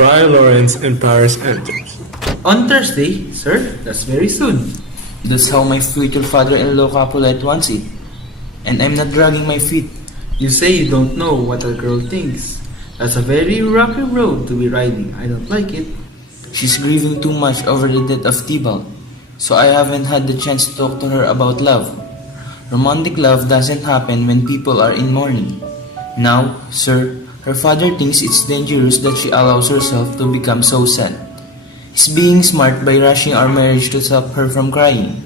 Friar Lawrence and Paris enters. On Thursday, sir? That's very soon. That's how my future father-in-law Capulet wants it. And I'm not dragging my feet. You say you don't know what a girl thinks. That's a very rocky road to be riding. I don't like it. She's grieving too much over the death of Tibal, so I haven't had the chance to talk to her about love. Romantic love doesn't happen when people are in mourning. Now, sir, her father thinks it's dangerous that she allows herself to become so sad. He's being smart by rushing our marriage to stop her from crying.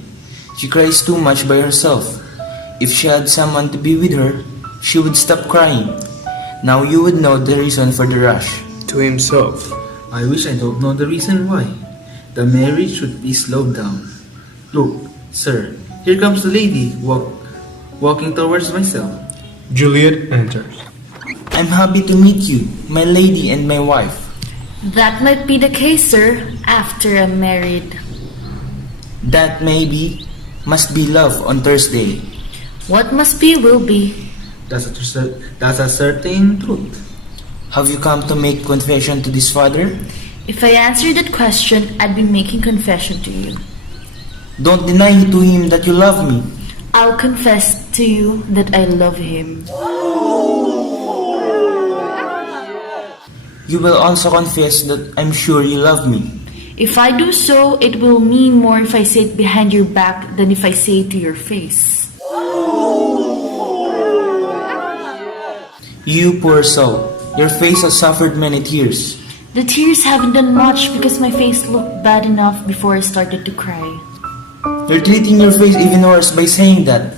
She cries too much by herself. If she had someone to be with her, she would stop crying. Now you would know the reason for the rush. To himself. I wish I don't know the reason why. The marriage should be slowed down. Look, sir, here comes the lady walking towards myself. Juliet enters. I'm happy to meet you, my lady and my wife. That might be the case, sir, after I'm married. That maybe must be love on Thursday. What must be will be. That's a certain truth. Have you come to make confession to this father? If I answered that question, I'd be making confession to you. Don't deny to him that you love me. I'll confess to you that I love him. You will also confess that I'm sure you love me. If I do so, it will mean more if I say it behind your back than if I say it to your face. You poor soul, your face has suffered many tears. The tears haven't done much because my face looked bad enough before I started to cry. You're treating your face even worse by saying that.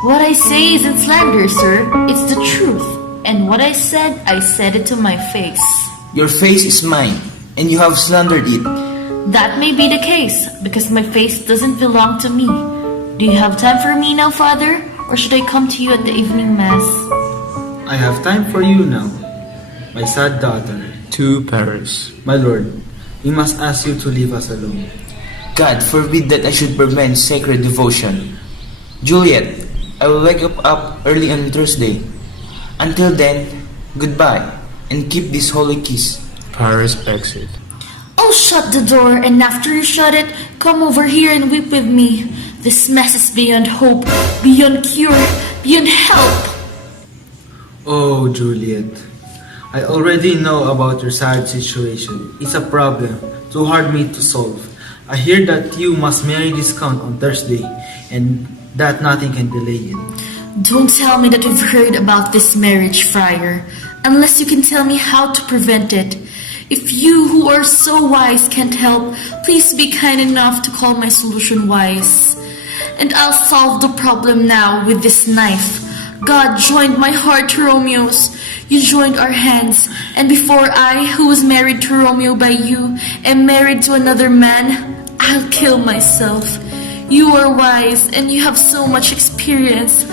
What I say isn't slander, sir. It's the truth. And what I said it to my face. Your face is mine, and you have slandered it. That may be the case, because my face doesn't belong to me. Do you have time for me now, Father? Or should I come to you at the evening mass? I have time for you now, my sad daughter. To Paris. My lord, we must ask you to leave us alone. God forbid that I should prevent sacred devotion. Juliet, I will wake up early on Thursday. Until then, goodbye, and keep this holy kiss. Paris exit. Oh, shut the door, and after you shut it, come over here and weep with me. This mess is beyond hope, beyond cure, beyond help. Oh, Juliet, I already know about your sad situation. It's a problem, too hard me to solve. I hear that you must marry this count on Thursday, and that nothing can delay it. Don't tell me that you've heard about this marriage, Friar, unless you can tell me how to prevent it. If you who are so wise can't help, please be kind enough to call my solution wise. And I'll solve the problem now with this knife. God joined my heart to Romeo's. You joined our hands. And before I, who was married to Romeo by you, am married to another man, I'll kill myself. You are wise and you have so much experience.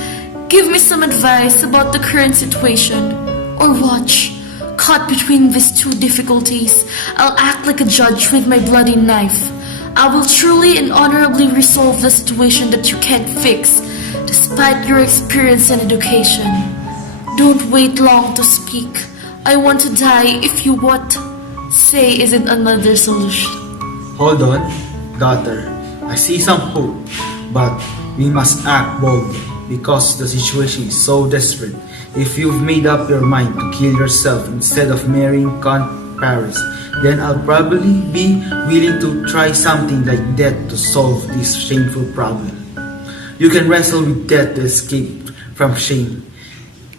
Give me some advice about the current situation. Or watch. Caught between these two difficulties, I'll act like a judge with my bloody knife. I will truly and honorably resolve the situation that you can't fix, despite your experience and education. Don't wait long to speak. I want to die if you what say isn't another solution. Hold on, daughter. I see some hope, but we must act boldly because the situation is so desperate. If you've made up your mind to kill yourself instead of marrying Count Paris, then I'll probably be willing to try something like death to solve this shameful problem. You can wrestle with death to escape from shame.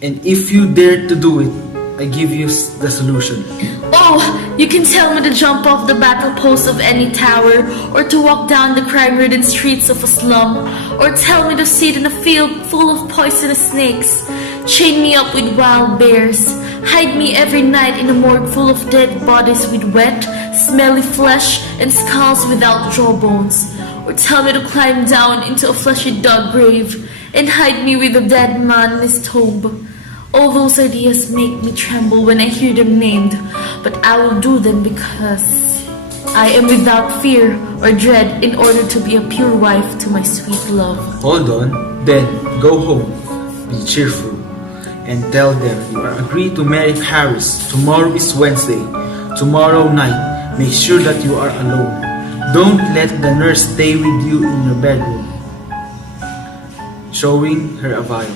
And if you dare to do it, I give you the solution. Oh, you can tell me to jump off the battle post of any tower, or to walk down the crime-ridden streets of a slum, or tell me to sit in a field full of poisonous snakes, chain me up with wild bears, hide me every night in a morgue full of dead bodies with wet, smelly flesh and skulls without jawbones, or tell me to climb down into a fleshy dog grave and hide me with a dead man in his tomb. All those ideas make me tremble when I hear them named, but I will do them because I am without fear or dread in order to be a pure wife to my sweet love. Hold on, then go home, be cheerful, and tell them you are agreed to marry Paris. Tomorrow is Wednesday. tomorrow night, make sure that you are alone. Don't let the nurse stay with you in your bedroom. Showing her a vial.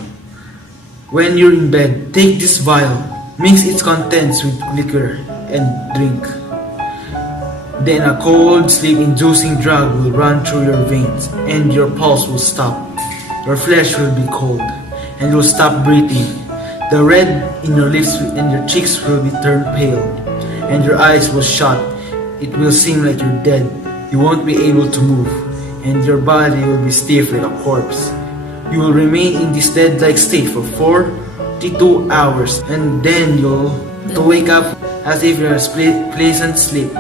When you're in bed, take this vial, mix its contents with liquor, and drink. Then a cold, sleep-inducing drug will run through your veins, and your pulse will stop. Your flesh will be cold, and you'll stop breathing. The red in your lips and your cheeks will be turned pale, and your eyes will shut. It will seem like you're dead. You won't be able to move, and your body will be stiff like a corpse. You will remain in this dead-like state for 42 hours, and then you'll wake up as if you're in a pleasant sleep.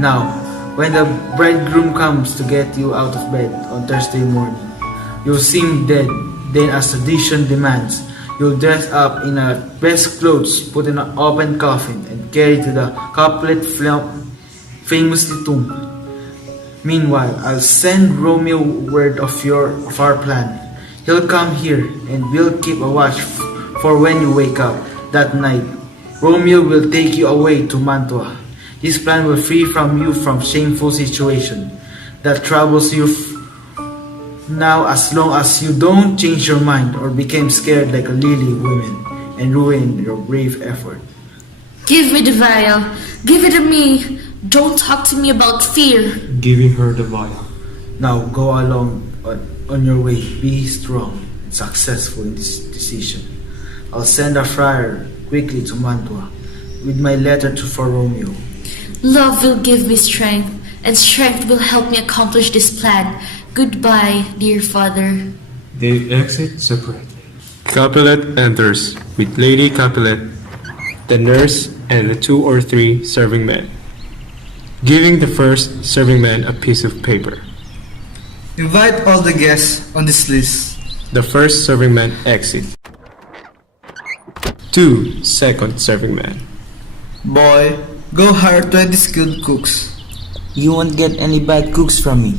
Now, when the bridegroom comes to get you out of bed on Thursday morning, you'll seem dead. Then, as tradition demands, you'll dress up in a best clothes, put in an open coffin, and carry to the couplet famously tomb. Meanwhile, I'll send Romeo word of our plan. He'll come here, and we'll keep a watch for when you wake up that night. Romeo will take you away to Mantua. This plan will free you from shameful situation that troubles you now, as long as you don't change your mind or become scared like a lily woman and ruin your brave effort. Give me the vial. Give it to me. Don't talk to me about fear. Giving her the vial. Now go along on your way. Be strong and successful in this decision. I'll send a friar quickly to Mantua with my letter for Romeo. Love will give me strength, and strength will help me accomplish this plan. Goodbye, dear father. They exit separately. Capulet enters with Lady Capulet, the nurse, and the 2 or 3 serving men, giving the first serving man a piece of paper. Invite all the guests on this list. The first serving man exits. 2 second serving man. Boy, go hire 20 skilled cooks. You won't get any bad cooks from me.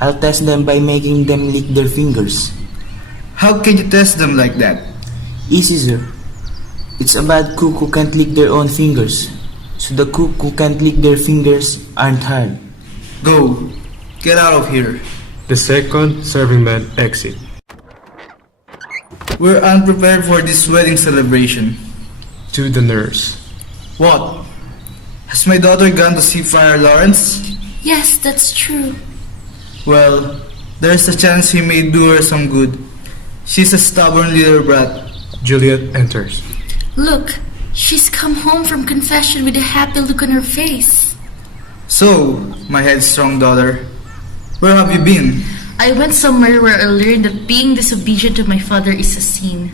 I'll test them by making them lick their fingers. How can you test them like that? Easy, sir. It's a bad cook who can't lick their own fingers. So the cook who can't lick their fingers aren't hired. Go. Get out of here. The second serving man exits. We're unprepared for this wedding celebration. To the nurse. What? Has my daughter gone to see Friar Lawrence? Yes, that's true. Well, there's a chance he may do her some good. She's a stubborn little brat. Juliet enters. Look, she's come home from confession with a happy look on her face. So, my headstrong daughter, where have you been? I went somewhere where I learned that being disobedient to my father is a sin.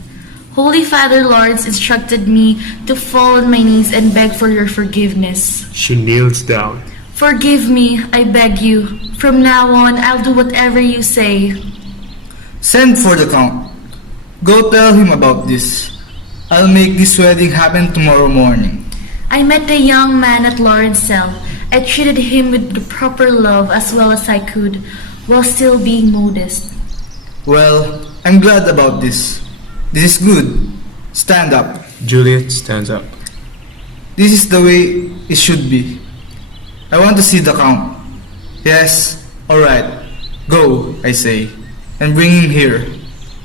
Holy Father Lawrence instructed me to fall on my knees and beg for your forgiveness. She kneels down. Forgive me, I beg you. From now on, I'll do whatever you say. Send for the Count. Go tell him about this. I'll make this wedding happen tomorrow morning. I met the young man at Lawrence cell. I treated him with the proper love as well as I could, while still being modest. Well, I'm glad about this. This is good. Stand up. Juliet stands up. This is the way it should be. I want to see the Count. Yes, alright. Go, I say, and bring him here.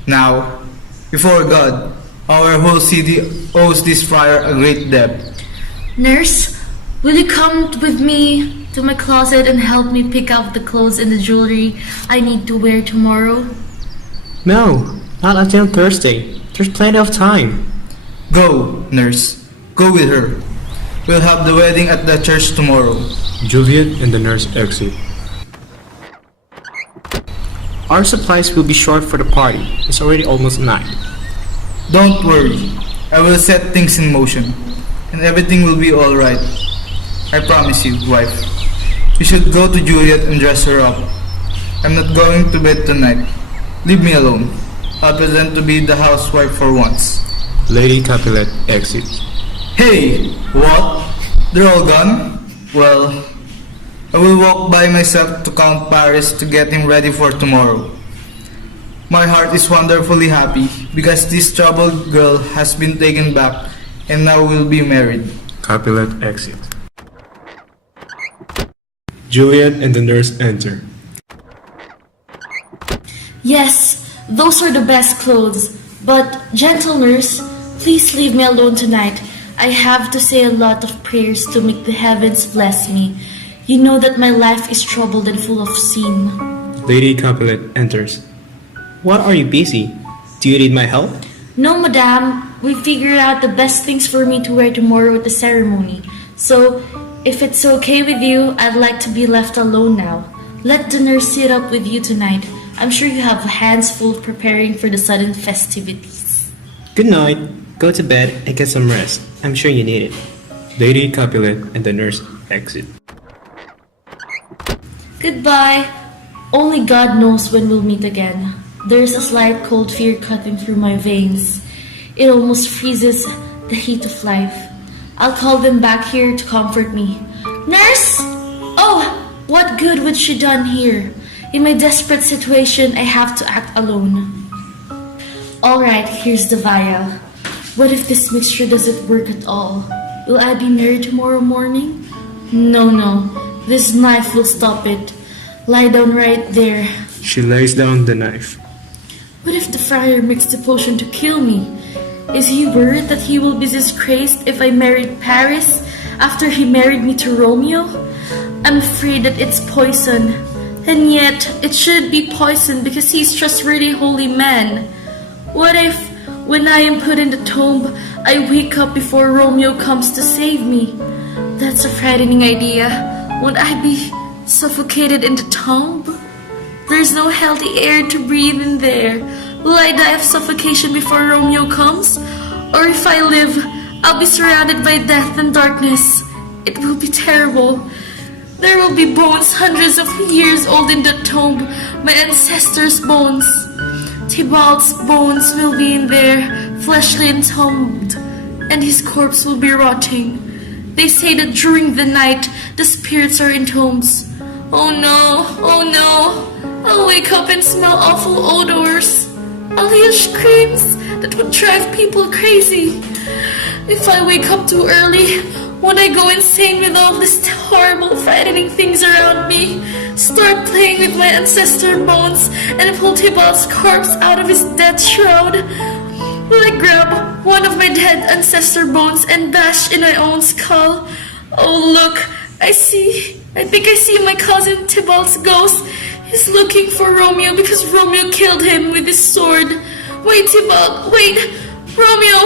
Now, before God, our whole city owes this friar a great debt. Nurse, will you come with me to my closet and help me pick out the clothes and the jewelry I need to wear tomorrow? No, not until Thursday. There's plenty of time. Go, nurse. Go with her. We'll have the wedding at the church tomorrow. Juliet and the nurse exit. Our supplies will be short for the party. It's already almost night. Don't worry. I will set things in motion, and everything will be alright. I promise you, wife. You should go to Juliet and dress her up. I'm not going to bed tonight. Leave me alone. I'll pretend to be the housewife for once. Lady Capulet exits. Hey! What? They're all gone? Well, I will walk by myself to Count Paris to get him ready for tomorrow. My heart is wonderfully happy because this troubled girl has been taken back and now will be married. Capulet exits. Juliet and the nurse enter. Yes, those are the best clothes. But, gentle nurse, please leave me alone tonight. I have to say a lot of prayers to make the heavens bless me. You know that my life is troubled and full of sin. Lady Capulet enters. What are you busy? Do you need my help? No, madame. We figured out the best things for me to wear tomorrow at the ceremony. So, if it's okay with you, I'd like to be left alone now. Let the nurse sit up with you tonight. I'm sure you have hands full of preparing for the sudden festivities. Good night. Go to bed and get some rest. I'm sure you need it. Lady Capulet and the nurse exit. Goodbye. Only God knows when we'll meet again. There's a slight cold fear cutting through my veins. It almost freezes the heat of life. I'll call them back here to comfort me. Nurse! Oh, what good would she done here? In my desperate situation, I have to act alone. Alright, here's the vial. What if this mixture doesn't work at all? Will I be married tomorrow morning? No. This knife will stop it. Lie down right there. She lays down the knife. What if the friar mixed the potion to kill me? Is he worried that he will be disgraced if I married Paris after he married me to Romeo? I'm afraid that it's poison. And yet, it should be poison because he's trustworthy holy man. What if, when I am put in the tomb, I wake up before Romeo comes to save me? That's a frightening idea. Would I be suffocated in the tomb? There's no healthy air to breathe in there. Will I die of suffocation before Romeo comes? Or if I live, I'll be surrounded by death and darkness. It will be terrible. There will be bones hundreds of years old in the tomb, my ancestors' bones. Tybalt's bones will be in there, fleshly entombed, and his corpse will be rotting. They say that during the night, the spirits are in tombs. Oh no, I'll wake up and smell awful odors. I'll hear screams that would drive people crazy. If I wake up too early, won't I go insane with all these horrible, frightening things around me? Start playing with my ancestor bones and pull Tybalt's corpse out of his death shroud? Will I grab one of my dead ancestor bones and bash in my own skull? Oh look, I think I see my cousin Tybalt's ghost. He's looking for Romeo because Romeo killed him with his sword. Wait, Tybalt, wait! Romeo!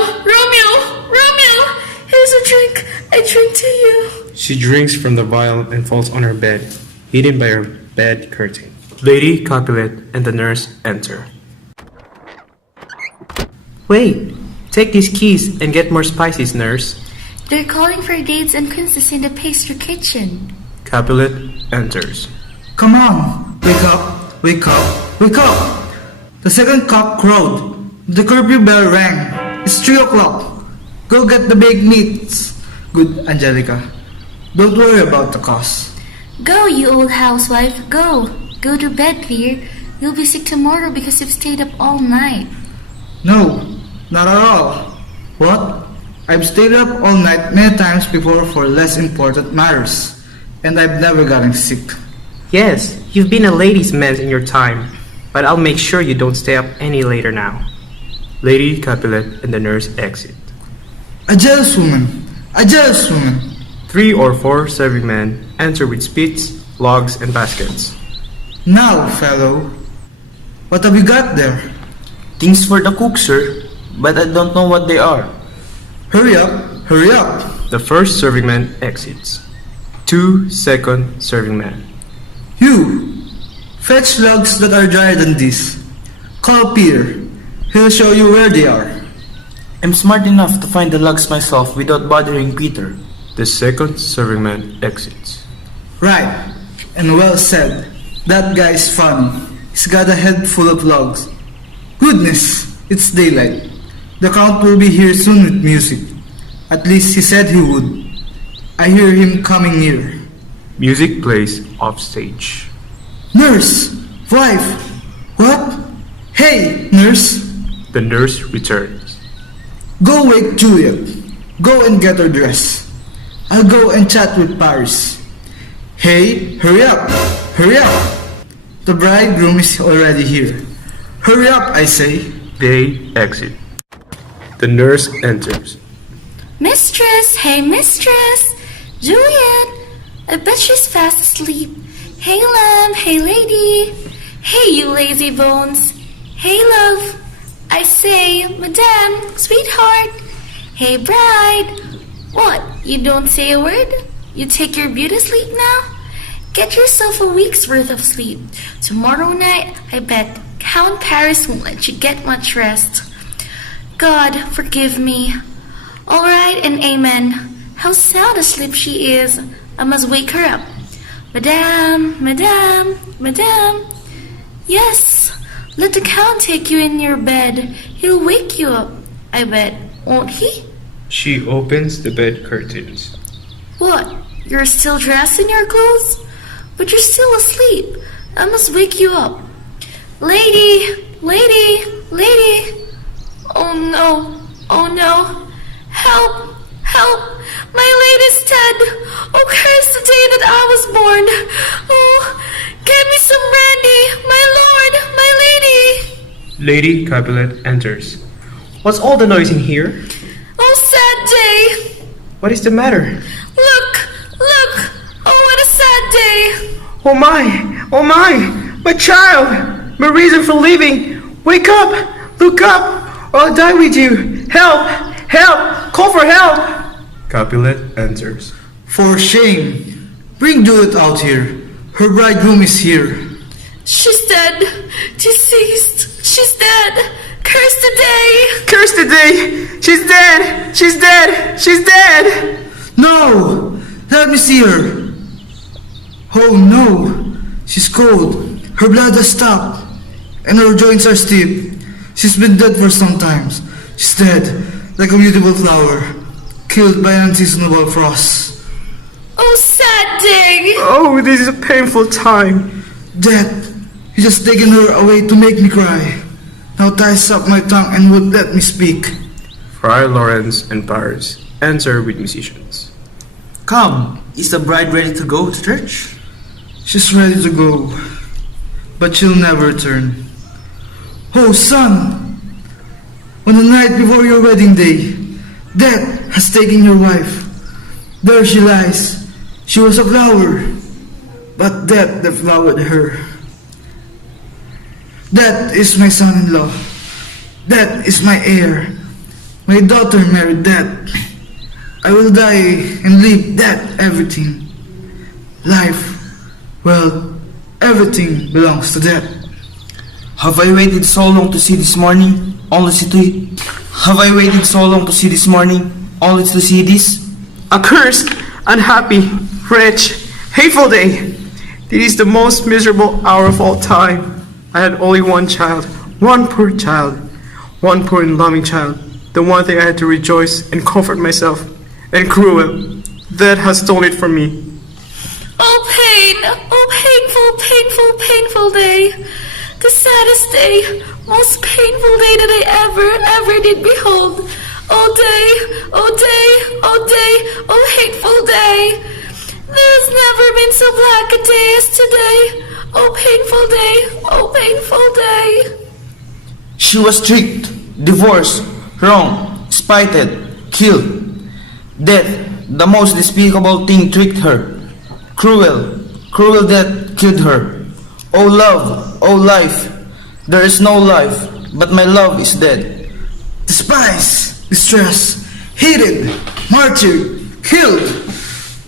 Here's a drink. I drink to you. She drinks from the vial and falls on her bed, hidden by her bed curtain. Lady Capulet and the nurse enter. Wait, take these keys and get more spices, nurse. They're calling for dates and quinces in the pastry kitchen. Capulet enters. Come on! Wake up! The second cock crowed. The curfew bell rang. It's 3 o'clock. Go get the baked meats. Good Angelica. Don't worry about the cost. Go, you old housewife, go. Go to bed, dear. You'll be sick tomorrow because you've stayed up all night. No, not at all. What? I've stayed up all night many times before for less important matters. And I've never gotten sick. Yes, you've been a ladies' man in your time, but I'll make sure you don't stay up any later now. Lady Capulet and the nurse exit. A jealous woman! 3 or 4 serving men enter with spits, logs, and baskets. Now, fellow, what have you got there? Things for the cook, sir, but I don't know what they are. Hurry up! The first serving man exits. 2 second serving men. You! Fetch logs that are drier than this. Call Peter. He'll show you where they are. I'm smart enough to find the logs myself without bothering Peter. The second serving man exits. Right, and well said. That guy's funny. He's got a head full of logs. Goodness, it's daylight. The count will be here soon with music. At least he said he would. I hear him coming near. Music plays off stage. Nurse! Wife! What? Hey, nurse! The nurse returns. Go wake Juliet. Go and get her dressed. I'll go and chat with Paris. Hey, hurry up! Hurry up! The bridegroom is already here. Hurry up, I say. They exit. The nurse enters. Mistress, hey mistress! Juliet! I bet she's fast asleep. Hey lamb, hey lady! Hey you lazy bones! Hey love! I say, madame, sweetheart! Hey bride! What, you don't say a word? You take your beauty sleep now? Get yourself a week's worth of sleep. Tomorrow night, I bet Count Paris won't let you get much rest. God, forgive me. All right and amen. How sound asleep she is. I must wake her up. Madame, madame, madame. Yes, let the Count take you in your bed. He'll wake you up, I bet, won't he? She opens the bed curtains. What? You're still dressed in your clothes? But you're still asleep. I must wake you up. Lady! Lady! Lady! Oh no! Oh no! Help! Help! My lady's dead! Oh, curse the day that I was born! Oh, get me some brandy! My lord! My lady! Lady Capulet enters. What's all the noise in here? Oh, sad day! What is the matter? Look! Look! Oh, what a sad day! Oh my! My child! My reason for leaving! Wake up! Look up! Or I'll die with you! Help! Help! Call for help! Capulet enters. For shame! Bring Juliet out here. Her bridegroom is here. She's dead! Deceased! She's dead! Curse the day! Curse the day! She's dead! She's dead! She's dead! No! Let me see her. Oh no! She's cold. Her blood has stopped. And her joints are stiff. She's been dead for some time. She's dead, like a beautiful flower, killed by an unseasonable frost. Oh, sad day! Oh, this is a painful time. Death, you just taken her away to make me cry. Now ties up my tongue and would let me speak. Friar Lawrence and Paris enter with musicians. Come, is the bride ready to go to church? She's ready to go, but she'll never return. Oh, son! On the night before your wedding day, death has taken your wife. There she lies. She was a flower, but death deflowered her. That is my son-in-law. That is my heir. My daughter married that. I will die and leave that everything. Life, well, everything belongs to that. Have I waited so long to see this morning, only to Have I waited so long to see this morning, only to see this? Accursed, unhappy, wretch, hateful day. This is the most miserable hour of all time. I had only one child, one poor child, one poor and loving child. The one thing I had to rejoice and comfort myself. And cruel, that has stolen it from me. Oh, pain! Oh, painful, painful, painful day! The saddest day, most painful day that I ever did behold. Oh day, oh day, oh day, oh hateful day! There has never been so black a day as today. Oh painful day, oh painful day! She was tricked, divorced, wronged, spited, killed. Death, the most despicable thing, tricked her. Cruel, cruel death killed her. Oh love, oh life, there is no life, but my love is dead. Despised, distressed, hated, martyred, killed.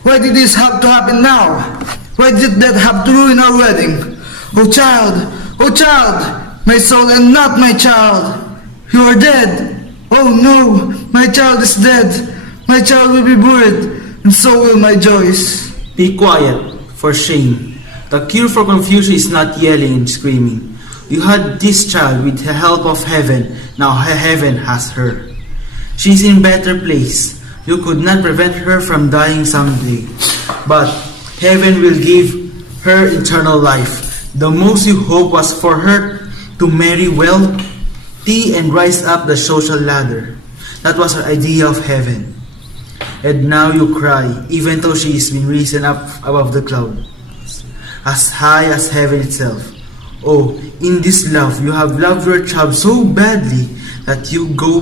Why did this have to happen now? Why did that have to ruin our wedding? Oh child, my soul and not my child. You are dead. Oh no, my child is dead. My child will be buried, and so will my joys. Be quiet, for shame. The cure for confusion is not yelling and screaming. You had this child with the help of heaven, now heaven has her. She is in better place. You could not prevent her from dying someday, but heaven will give her eternal life. The most you hope was for her to marry wealthy and rise up the social ladder. That was her idea of heaven. And now you cry, even though she is been risen up above the clouds, as high as heaven itself. Oh, in this love, you have loved your child so badly that you go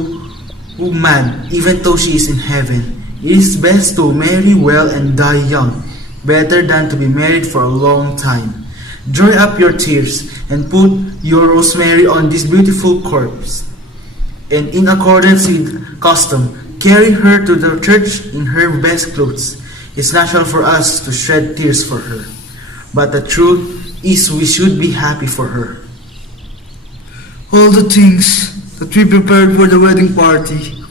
mad, even though she is in heaven. It is best to marry well and die young, better than to be married for a long time. Dry up your tears and put your rosemary on this beautiful corpse. And in accordance with custom, carry her to the church in her best clothes. It's natural for us to shed tears for her, but the truth is we should be happy for her. All the things that we prepared for the wedding party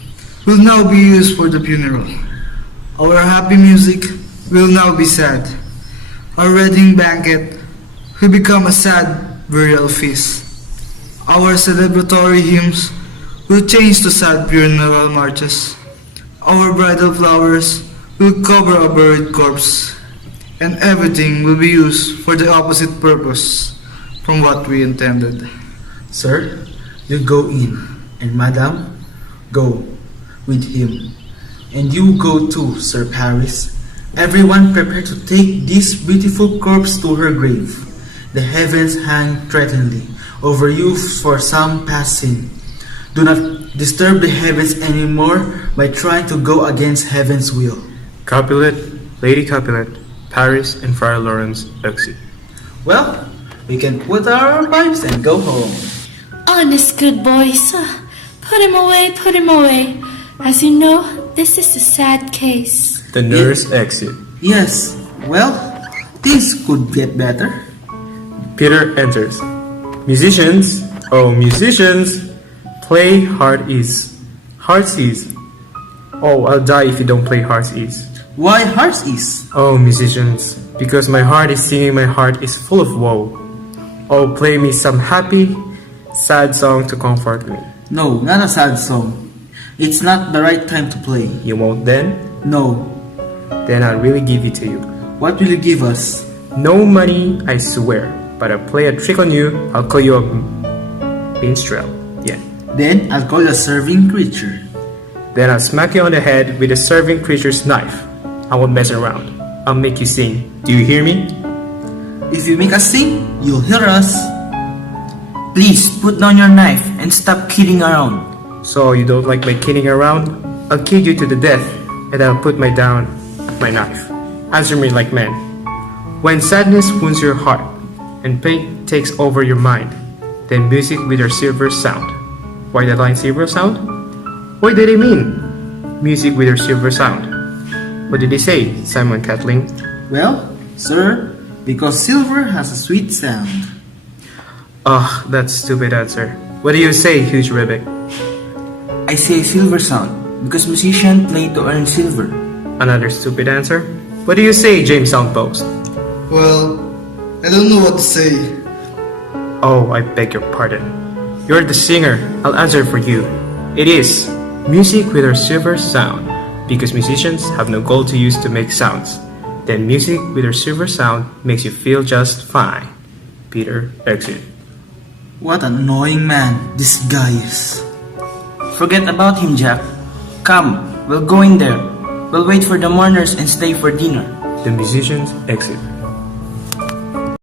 will now be used for the funeral. Our happy music will now be sad. Our wedding banquet will become a sad burial feast. Our celebratory hymns will change to sad funeral marches. Our bridal flowers will cover a buried corpse, and everything will be used for the opposite purpose from what we intended. Sir, you go in, and Madam, go with him. And you go too, Sir Paris. Everyone prepare to take this beautiful corpse to her grave. The heavens hang threateningly over you for some past sin. Do not disturb the heavens anymore by trying to go against heaven's will. Capulet, Lady Capulet, Paris, and Friar Lawrence exit. Well, we can put our pipes and go home. Honest good boys. Put him away, put him away. As you know, this is a sad case. The nurse exit. Yes, well, things could get better. Peter enters. Musicians, oh musicians, play Heart Is. Heart's Ease. Oh, I'll die if you don't play Heart's Ease. Why Heart's Ease? Oh musicians, because my heart is singing, my heart is full of woe. Oh, play me some happy, sad song to comfort me. No, not a sad song. It's not the right time to play. You won't then? No. Then I'll really give it to you. What will you give us? No money, I swear. But I'll play a trick on you. I'll call you a minstrel. Yeah. Then I'll call you a serving creature. Then I'll smack you on the head with a serving creature's knife. I won't mess around. I'll make you sing. Do you hear me? If you make us sing, you'll hear us. Please put down your knife and stop kidding around. So you don't like my kidding around? I'll kid you to the death, and I'll put my knife. Answer me like men. When sadness wounds your heart, and pain takes over your mind, then music with your silver sound. Why the line silver sound? What did they mean? Music with your silver sound. What did they say, Simon Catling? Well, sir, because silver has a sweet sound. Oh, that's a stupid answer. What do you say, Huge Rebek? I say silver sound because musicians play to earn silver. Another stupid answer. What do you say, James Soundpost? Well, I don't know what to say. Oh, I beg your pardon. You're the singer. I'll answer for you. It is music with our silver sound, because musicians have no gold to use to make sounds. Then music with our silver sound makes you feel just fine. Peter, exit. What an annoying man this guy is. Forget about him, Jack. Come, we'll go in there. We'll wait for the mourners and stay for dinner. The musicians exit.